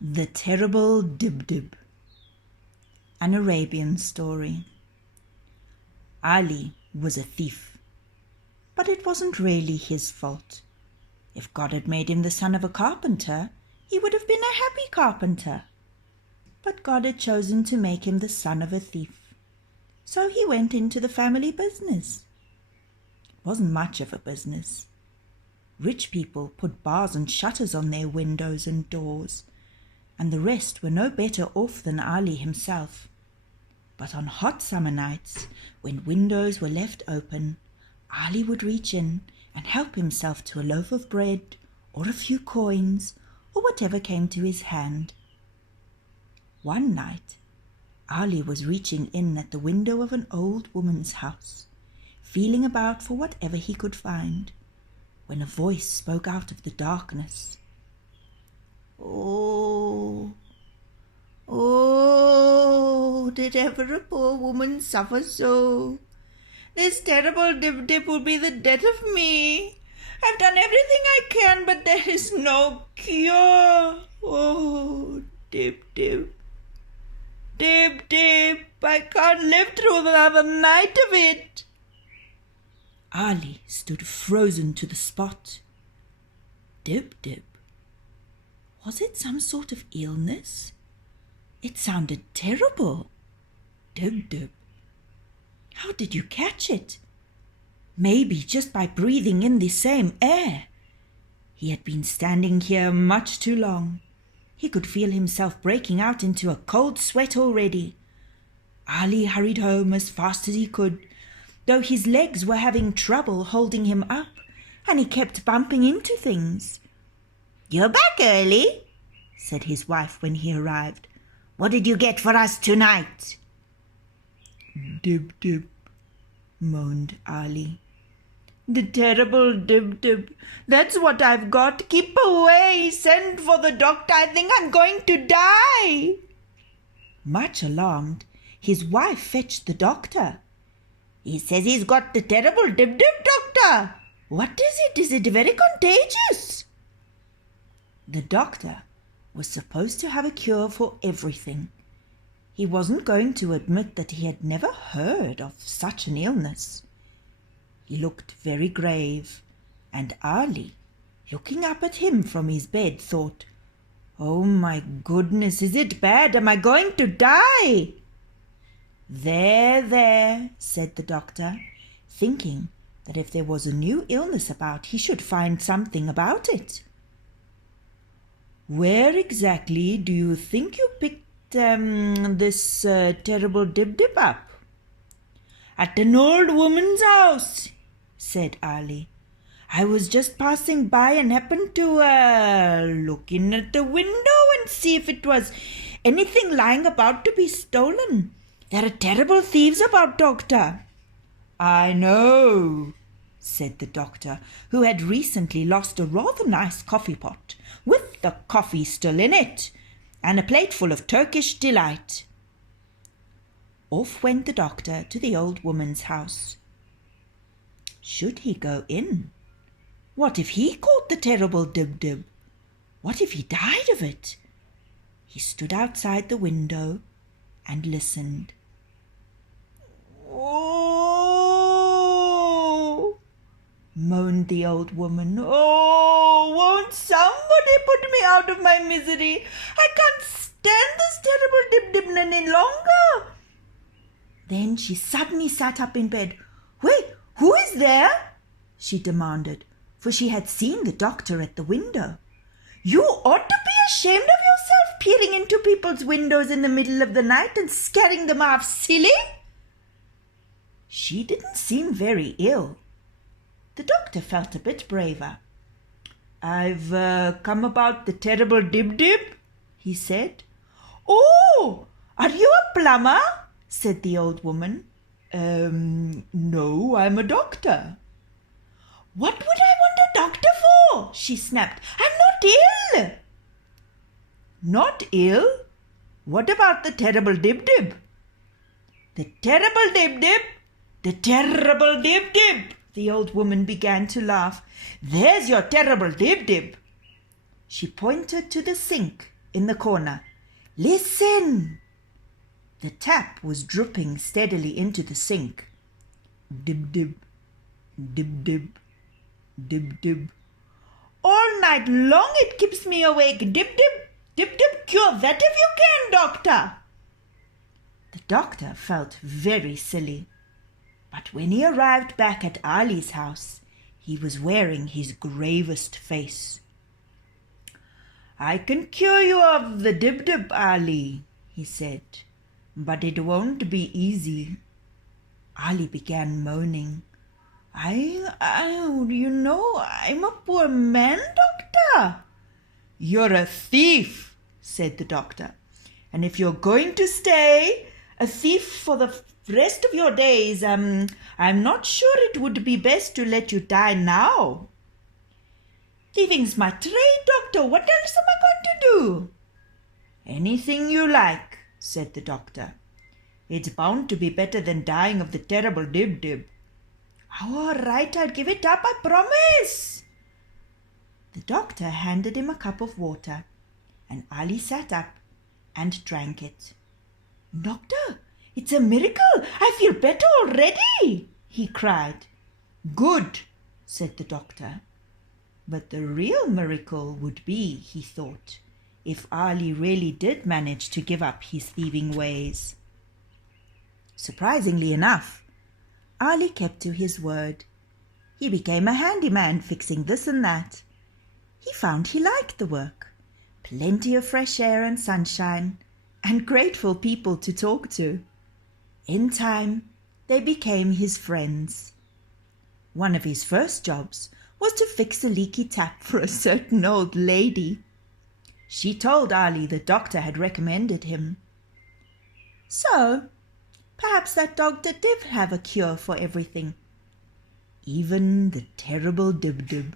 The Terrible Dibdib. An Arabian Story. Ali was a thief, but it wasn't really his fault. If God had made him the son of a carpenter, he would have been a happy carpenter. But God had chosen to make him the son of a thief, so he went into the family business. It wasn't much of a business. Rich people put bars and shutters on their windows and doors, and the rest were no better off than Ali himself. But on hot summer nights, when windows were left open, Ali would reach in and help himself to a loaf of bread or a few coins or whatever came to his hand. One night, Ali was reaching in at the window of an old woman's house, feeling about for whatever he could find, when a voice spoke out of the darkness. Oh, did ever a poor woman suffer so? This terrible dibdib will be the death of me. I've done everything I can, but there is no cure. Oh, dibdib, dibdib, I can't live through another night of it. Ali stood frozen to the spot. Dibdib. Was it some sort of illness? It sounded terrible. Dibdib. How did you catch it? Maybe just by breathing in the same air. He had been standing here much too long. He could feel himself breaking out into a cold sweat already. Ali hurried home as fast as he could, though his legs were having trouble holding him up, and he kept bumping into things. "You're back early," said his wife when he arrived. "What did you get for us tonight?" "Dibdib," moaned Ali. "The terrible dibdib. That's what I've got. Keep away. Send for the doctor. I think I'm going to die." Much alarmed, his wife fetched the doctor. "He says he's got the terrible dibdib, doctor. What is it? Is it very contagious?" The doctor was supposed to have a cure for everything. He wasn't going to admit that he had never heard of such an illness. He looked very grave, and Ali, looking up at him from his bed, thought, "Oh my goodness, is it bad? Am I going to die?" There, said the doctor, thinking that if there was a new illness about, he should find something about it. "Where exactly do you think you picked this terrible dibdib up?" "At an old woman's house," said Ali. "I was just passing by and happened to look in at the window and see if it was anything lying about to be stolen. There are terrible thieves about, doctor." "I know," said the doctor, who had recently lost a rather nice coffee pot, with the coffee still in it, and a plateful of Turkish delight. Off went the doctor to the old woman's house. Should he go in? What if he caught the terrible dibdib? What if he died of it? He stood outside the window and listened. "Oh," moaned the old woman. "Oh, won't somebody put me out of my misery? I can't stand this terrible dibdib any longer." Then she suddenly sat up in bed. "Wait, who is there?" she demanded, for she had seen the doctor at the window. "You ought to be ashamed of yourself, peering into people's windows in the middle of the night and scaring them half silly." She didn't seem very ill. The doctor felt a bit braver. "I've come about the terrible dibdib," he said. "Oh, are you a plumber?" said the old woman. No, I'm a doctor." "What would I want a doctor for?" she snapped. "I'm not ill." "Not ill? What about the terrible dibdib?" "The terrible dibdib? The terrible dibdib!" The old woman began to laugh. "There's your terrible dibdib." She pointed to the sink in the corner. Listen! The tap was dripping steadily into the sink. Dib-dib, dib-dib, dib-dib. All night long it keeps me awake. Dib-dib, dib-dib, cure that if you can, doctor. The doctor felt very silly. But when he arrived back at Ali's house, he was wearing his gravest face. I can cure you of the dib-dib, Ali, he said, but it won't be easy. Ali began moaning. I'm a poor man, doctor. You're a thief, said the doctor. And if you're going to stay a thief for the rest of your days, I'm not sure it would be best to let you die now. Thieving's my trade, doctor. What else am I going to do? Anything you like, said the doctor. It's bound to be better than dying of the terrible dibdib. All right, I'll give it up, I promise. The doctor handed him a cup of water, and Ali sat up and drank it. Doctor, it's a miracle. I feel better already, he cried. Good, said the doctor. But the real miracle would be, he thought, if Ali really did manage to give up his thieving ways. Surprisingly enough, Ali kept to his word. He became a handyman, fixing this and that. He found he liked the work. Plenty of fresh air and sunshine, and grateful people to talk to. In time, they became his friends. One of his first jobs was to fix a leaky tap for a certain old lady. She told Ali the doctor had recommended him. So, perhaps that doctor did have a cure for everything, even the terrible dibdib.